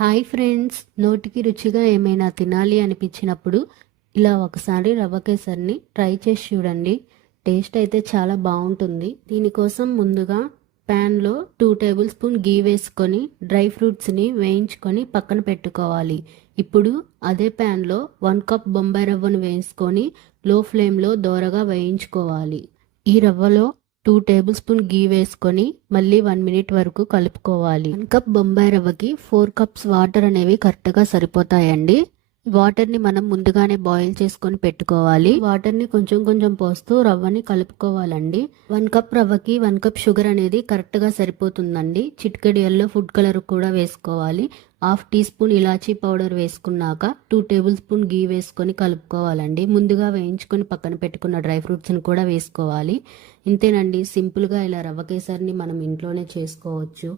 Hi friends, నోటికి రుచిగా ఏమైనా తినాలి అనిపించినప్పుడు ఇలా ఒకసారి రవ్వ కేసరిని ట్రై చేసి చూడండి. టేస్ట్ అయితే చాలా బాగుంటుంది. దీనికోసం ముందుగా ప్యాన్లో 2 టేబుల్ స్పూన్ గీ వేసుకొని డ్రై ఫ్రూట్స్ని వేయించుకొని పక్కన పెట్టుకోవాలి. ఇప్పుడు అదే ప్యాన్లో 1 కప్ బొంబాయి రవ్వను వేసుకొని లో ఫ్లేమ్లో దోరగా వేయించుకోవాలి. ఈ రవ్వలో 2 టేబుల్ స్పూన్ గీ వేసుకొని మళ్ళీ 1 మినిట్ వరకు కలుపుకోవాలి. 1 కప్ బొంబాయి రవ్వకి 4 కప్స్ వాటర్ అనేవి కరెక్ట్గా సరిపోతాయండి. వాటర్ని మనం ముందుగానే బాయిల్ చేసుకొని పెట్టుకోవాలి. వాటర్ని కొంచెం కొంచెం పోస్తూ రవ్వని కలుపుకోవాలండి. 1 కప్ రవ్వకి 1 కప్ షుగర్ అనేది కరెక్ట్గా సరిపోతుందండి. చిటికెడు యెల్లో ఫుడ్ కలర్ కూడా వేసుకోవాలి. హాఫ్ టీ స్పూన్ ఇలాచీ పౌడర్ వేసుకున్నాక 2 టేబుల్ స్పూన్ గీ వేసుకొని కలుపుకోవాలండి. ముందుగా వేయించుకొని పక్కన పెట్టుకున్న డ్రై ఫ్రూట్స్ని కూడా వేసుకోవాలి. ఇంతేనండి, సింపుల్గా ఇలా రవ్వ కేసరిని మనం ఇంట్లోనే చేసుకోవచ్చు.